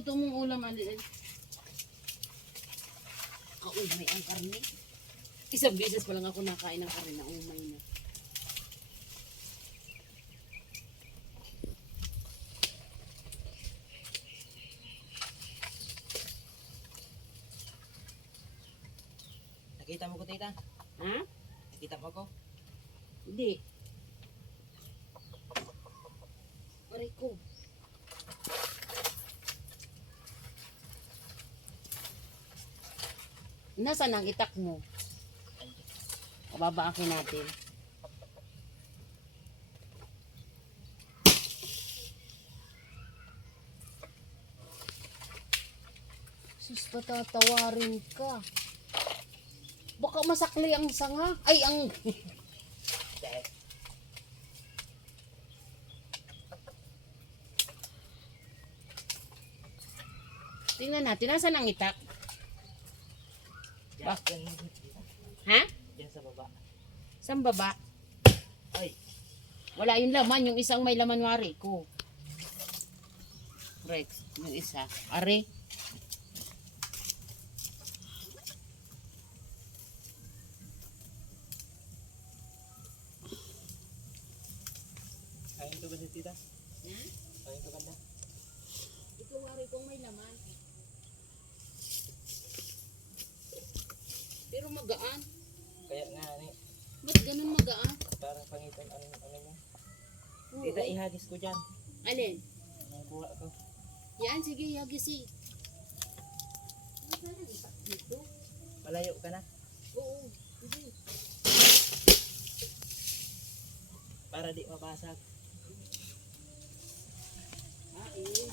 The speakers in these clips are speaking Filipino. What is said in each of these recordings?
luto mong ulam, alin. Kaumay ang karne. Isang beses pa lang ako nakain ng karne na umay na. Nakita mo ko, tita? Ha? Nakita mo ko? Hindi. Aray ko. Nasaan ang itak mo? Babaakin natin. Sus, patatawarin ka. Baka masakli ang sanga. Ay, ang... Tingnan natin, nasaan ang itak? Ha? Diyan sa baba. Saan baba? Ay, Wala yung laman, yung isang may laman wari ko. Rex, yung isa. Are, kain ka ba si tita? Kain ka ba na? Ito wari kong may laman. Magaan. Kaya nga, ni, Ba't ganun magaan? parang pangitan, ano, ano mo? Tita, ihagis ko dyan. Alin? Ang kuha ko. Yan, sige, itak dito? Malayo ka na. Oo. Para di mabasag. Ah, eh.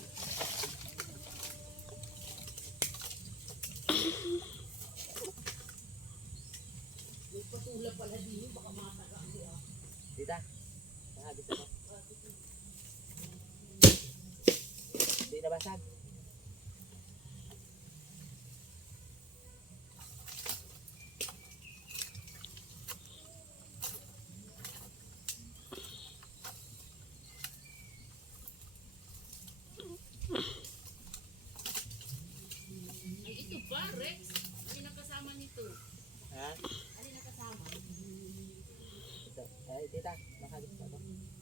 May patula pala din, baka mataga ako ah. Tita, ihagis ako. Di nabasag. Ay, ito pa, Rex. Ano nakasama nito? Ha? Ano nakasama? Ito. Ay, tita, mahagis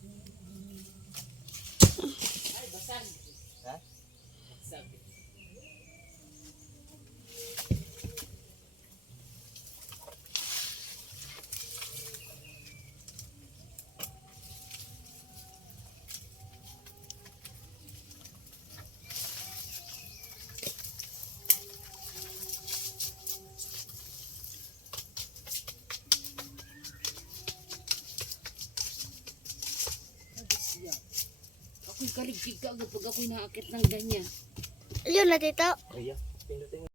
kaligpig ka agad pag ako'y naakit ng ganyan. Yun na, tito. Ayan. Pindutin mo.